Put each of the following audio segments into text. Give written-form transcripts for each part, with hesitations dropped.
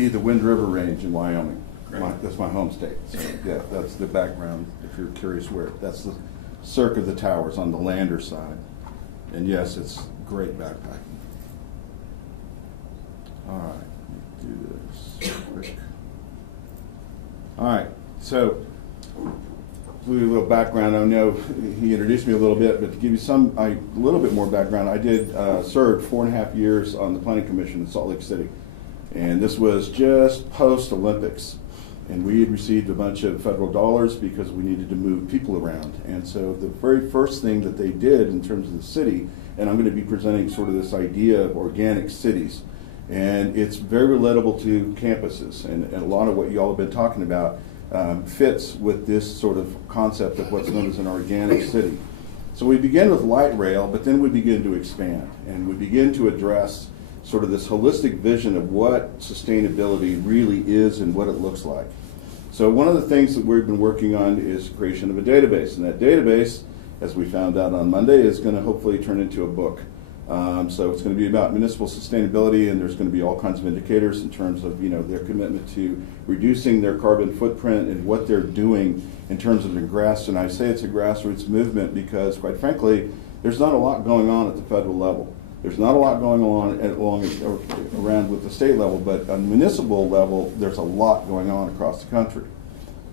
be the Wind River Range in Wyoming. That's my home state. So yeah, that's the background, if you're curious where. That's the Cirque of the Towers on the lander side. And yes, it's great backpacking. All right, let me do this quick. All right, so a little background. I know he introduced me a little bit, but to give you a little bit more background, I did served 4.5 years on the Planning Commission in Salt Lake City. And this was just post-Olympics. And we had received a bunch of federal dollars because we needed to move people around. And so the very first thing that they did in terms of the city, and I'm going to be presenting sort of this idea of organic cities. And it's very relatable to campuses. And a lot of what you all have been talking about fits with this sort of concept of what's known as an organic city. So we begin with light rail, but then we begin to expand. And we begin to address sort of this holistic vision of what sustainability really is and what it looks like. So one of the things that we've been working on is creation of a database, and that database, as we found out on Monday, is going to hopefully turn into a book. So it's going to be about municipal sustainability, and there's going to be all kinds of indicators in terms of their commitment to reducing their carbon footprint and what they're doing in terms of the grass. And I say it's a grassroots movement because, quite frankly, there's not a lot going on at the federal level. There's not a lot going on around with the state level, but on municipal level, there's a lot going on across the country.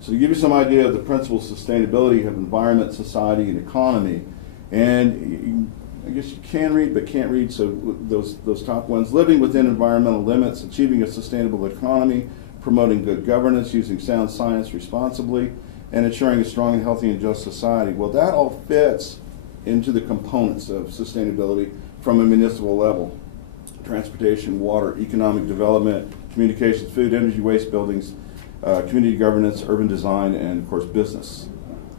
So to give you some idea of the principles of sustainability, you have environment, society, and economy. And I guess you can read, but can't read, so those top ones: living within environmental limits, achieving a sustainable economy, promoting good governance, using sound science responsibly, and ensuring a strong and healthy and just society. Well, that all fits into the components of sustainability from a municipal level: transportation, water, economic development, communications, food, energy, waste, buildings, community governance, urban design, and of course business.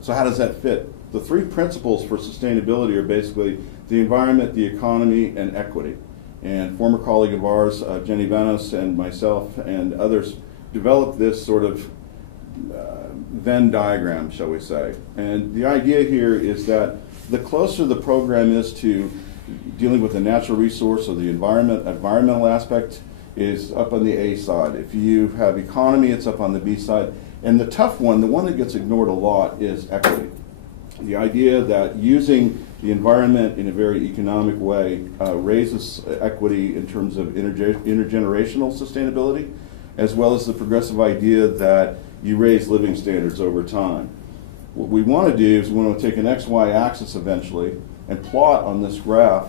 So how does that fit? The three principles for sustainability are basically the environment, the economy, and equity. And former colleague of ours, Jenny Vanos, and myself and others developed this sort of Venn diagram, shall we say. And the idea here is that the closer the program is to dealing with the natural resource or the environmental aspect, is up on the A side. If you have economy, it's up on the B side. And the tough one, the one that gets ignored a lot, is equity. The idea that using the environment in a very economic way raises equity in terms of intergenerational sustainability, as well as the progressive idea that you raise living standards over time. What we want to do is we want to take an XY axis eventually and plot on this graph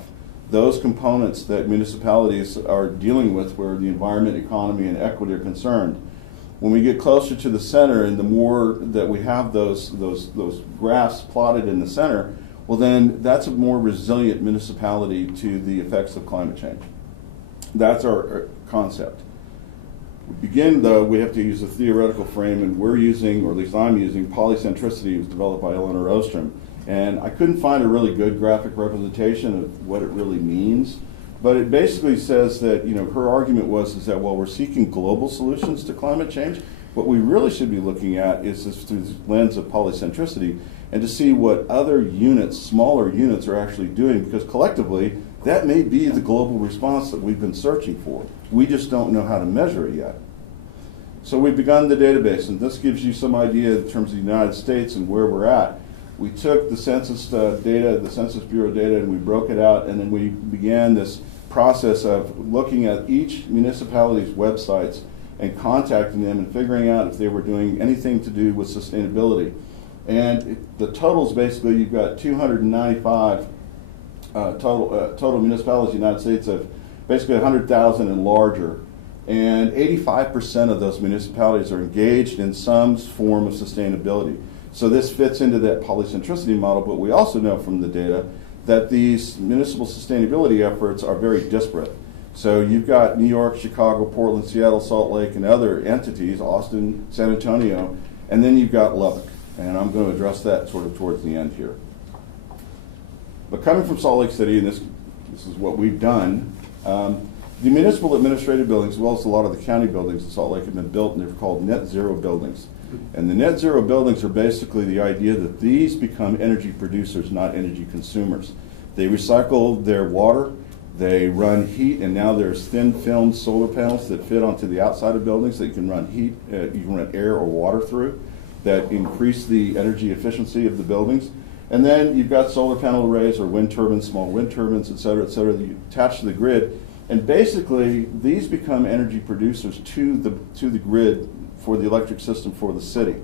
those components that municipalities are dealing with where the environment, economy, and equity are concerned. When we get closer to the center, and the more that we have those graphs plotted in the center, well then that's a more resilient municipality to the effects of climate change. That's our concept. We begin, though, we have to use a theoretical frame, and we're using, or at least I'm using, polycentricity. It was developed by Eleanor Ostrom. And I couldn't find a really good graphic representation of what it really means. But it basically says that, her argument is that while we're seeking global solutions to climate change, what we really should be looking at is this through the lens of polycentricity, and to see what other units, smaller units, are actually doing, because collectively, that may be the global response that we've been searching for. We just don't know how to measure it yet. So we've begun the database, and this gives you some idea in terms of the United States and where we're at. We took the census data, the Census Bureau data, and we broke it out, and then we began this process of looking at each municipality's websites and contacting them and figuring out if they were doing anything to do with sustainability. And the totals, basically, you've got 295 total municipalities in the United States of basically 100,000 and larger. And 85% of those municipalities are engaged in some form of sustainability. So this fits into that polycentricity model, but we also know from the data that these municipal sustainability efforts are very disparate. So you've got New York, Chicago, Portland, Seattle, Salt Lake, and other entities, Austin, San Antonio, and then you've got Lubbock. And I'm going to address that sort of towards the end here. But coming from Salt Lake City, and this is what we've done, the municipal administrative buildings, as well as a lot of the county buildings in Salt Lake, have been built, and they're called Netzero Buildings. And the Netzero Buildings are basically the idea that these become energy producers, not energy consumers. They recycle their water, They run heat, and now there's thin film solar panels that fit onto the outside of buildings that you can run heat, you can run air or water through that increase the energy efficiency of the buildings. And then you've got solar panel arrays or wind turbines, small wind turbines, et cetera, that you attach to the grid. And basically, these become energy producers to the grid for the electric system for the city.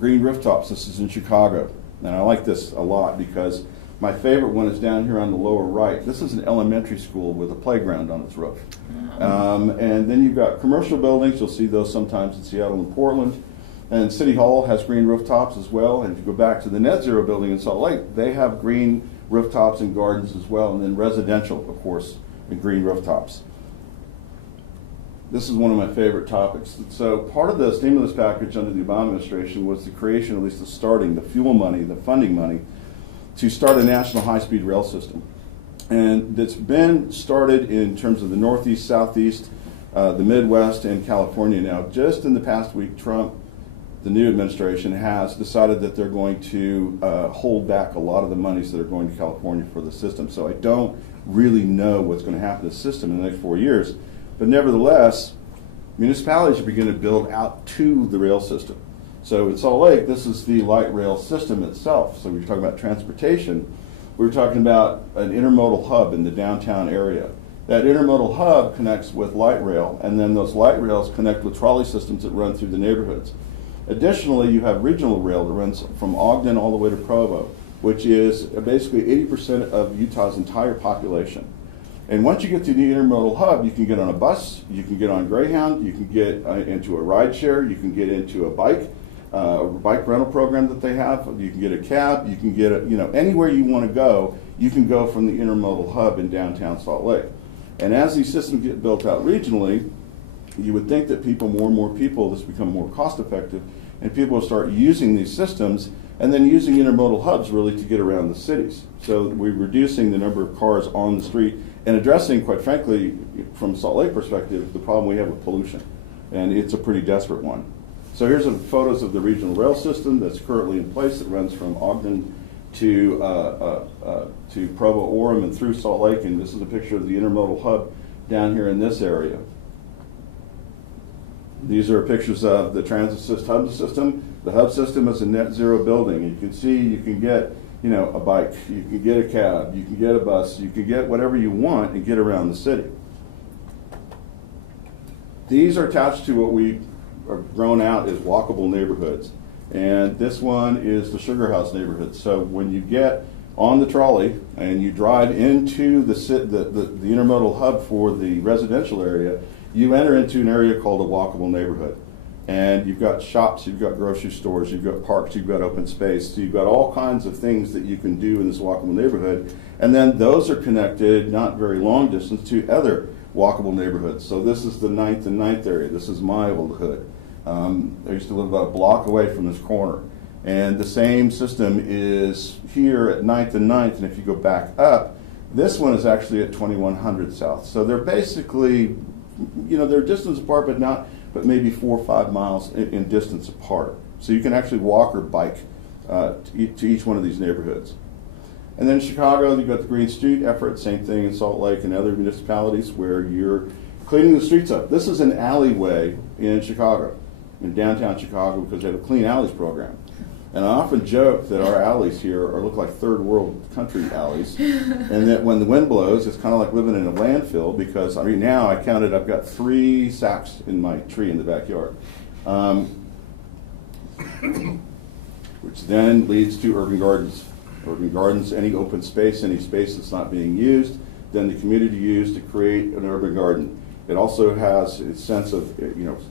Green rooftops, this is in Chicago. And I like this a lot because my favorite one is down here on the lower right. This is an elementary school with a playground on its roof. And then you've got commercial buildings. You'll see those sometimes in Seattle and Portland. And City Hall has green rooftops as well. And if you go back to the Netzero building in Salt Lake, they have green rooftops and gardens as well. And then residential, of course, and green rooftops. This is one of my favorite topics. So part of the stimulus package under the Obama administration was the creation, at least the starting, the fuel money, the funding money, to start a national high-speed rail system. And it's been started in terms of the Northeast, Southeast, the Midwest, and California now. Just in the past week, Trump, the new administration, has decided that they're going to hold back a lot of the monies that are going to California for the system. So I don't really know what's going to happen to the system in the next 4 years. But nevertheless, municipalities are beginning to build out to the rail system. So in Salt Lake, this is the light rail system itself. So we were talking about transportation. We were talking about an intermodal hub in the downtown area. That intermodal hub connects with light rail, and then those light rails connect with trolley systems that run through the neighborhoods. Additionally, you have regional rail that runs from Ogden all the way to Provo, which is basically 80% of Utah's entire population. And once you get to the intermodal hub, you can get on a bus, you can get on Greyhound, you can get into a ride share, you can get into a bike rental program that they have, you can get a cab, you can get anywhere you want to go, you can go from the intermodal hub in downtown Salt Lake. And as these systems get built out regionally, you would think that more and more people, this become more cost effective, and people will start using these systems and then using intermodal hubs really to get around the cities. So we're reducing the number of cars on the street and addressing, quite frankly, from Salt Lake perspective, the problem we have with pollution. And it's a pretty desperate one. So here's some photos of the regional rail system that's currently in place. It runs from Ogden to Provo, Orem, and through Salt Lake. And this is a picture of the intermodal hub down here in this area. These are pictures of the transit hub system. The hub system is a Netzero building. You can see you can get a bike, you can get a cab, you can get a bus, you can get whatever you want and get around the city. These are attached to what we are grown out as walkable neighborhoods. And this one is the Sugar House neighborhood. So when you get on the trolley and you drive into the intermodal hub for the residential area, you enter into an area called a walkable neighborhood. And you've got shops, you've got grocery stores, you've got parks, you've got open space. So you've got all kinds of things that you can do in this walkable neighborhood. And then those are connected, not very long distance, to other walkable neighborhoods. So this is the 9th and 9th area. This is my old hood. I used to live about a block away from this corner. And the same system is here at 9th and 9th. And if you go back up, this one is actually at 2100 South. So they're basically, they're distance apart, but maybe 4 or 5 miles in distance apart. So you can actually walk or bike to each one of these neighborhoods. And then in Chicago, you've got the Green Street effort, same thing in Salt Lake and other municipalities where you're cleaning the streets up. This is an alleyway in Chicago, in downtown Chicago, because they have a Clean Alleys program. And I often joke that our alleys here look like third world country alleys, and that when the wind blows, it's kind of like living in a landfill, because now I counted, I've got 3 sacks in my tree in the backyard, which then leads to urban gardens. Urban gardens, any open space, any space that's not being used, then the community used to create an urban garden. It also has a sense of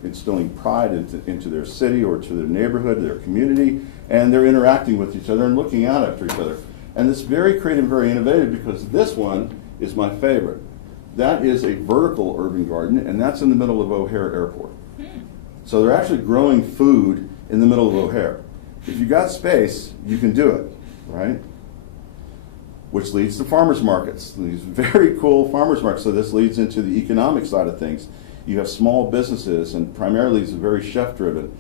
instilling pride into their city or to their neighborhood, their community, and they're interacting with each other and looking out after each other. And it's very creative, very innovative, because this one is my favorite. That is a vertical urban garden, and that's in the middle of O'Hare Airport. So they're actually growing food in the middle of O'Hare. If you got space, you can do it, right? Which leads to farmers markets. These very cool farmers markets. So this leads into the economic side of things. You have small businesses, and primarily it's very chef-driven.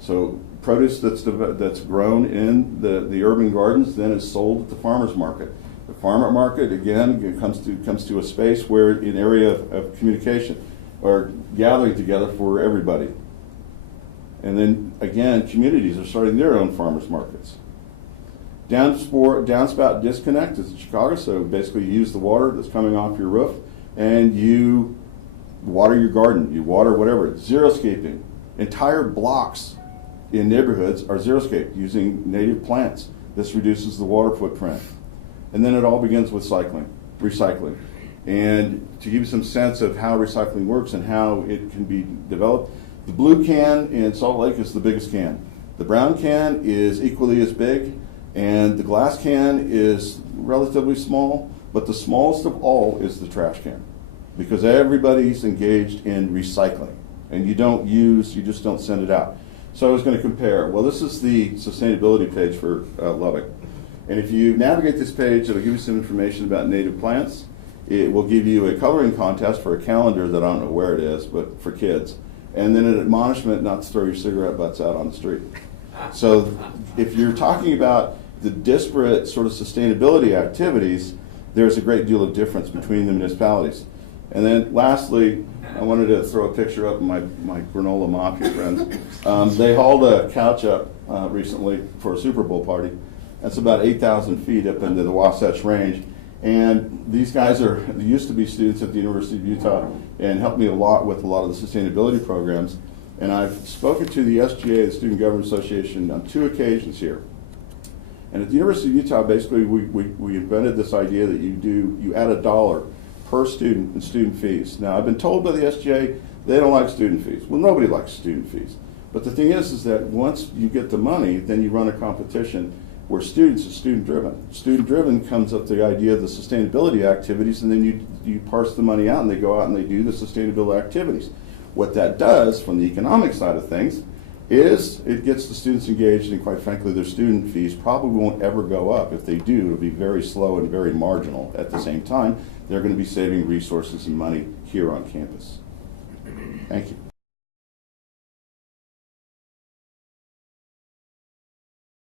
So produce that's grown in the urban gardens then is sold at the farmers market. Farmer market, again, it comes to a space where an area of communication or gathering together for everybody. And then again, communities are starting their own farmers markets. Downspout disconnect is in Chicago, so basically you use the water that's coming off your roof and you water your garden, you water whatever. Xeriscaping. Entire blocks in neighborhoods are xeriscaped using native plants. This reduces the water footprint. And then it all begins with recycling. And to give you some sense of how recycling works and how it can be developed, the blue can in Salt Lake is the biggest can. The brown can is equally as big, and the glass can is relatively small, but the smallest of all is the trash can, because everybody's engaged in recycling. And you just don't send it out. So I was going to compare. Well, this is the sustainability page for Lubbock. And if you navigate this page, it'll give you some information about native plants. It will give you a coloring contest for a calendar that I don't know where it is, but for kids. And then an admonishment not to throw your cigarette butts out on the street. So if you're talking about the disparate sort of sustainability activities, there's a great deal of difference between the municipalities. And then lastly, I wanted to throw a picture up of my granola mafia friends. They hauled a couch up recently for a Super Bowl party. That's about 8,000 feet up into the Wasatch Range. And these guys used to be students at the University of Utah and helped me a lot with a lot of the sustainability programs. And I've spoken to the SGA, the Student Government Association, on 2 occasions here. And at the University of Utah, basically, we invented this idea that you add $1 per student in student fees. Now, I've been told by the SGA they don't like student fees. Well, nobody likes student fees. But the thing is that once you get the money, then you run a competition where students are student-driven. Student-driven comes up the idea of the sustainability activities, and then you parse the money out, and they go out and they do the sustainability activities. What that does, from the economic side of things, is it gets the students engaged, and quite frankly, their student fees probably won't ever go up. If they do, it'll be very slow and very marginal. At the same time, they're going to be saving resources and money here on campus. Thank you.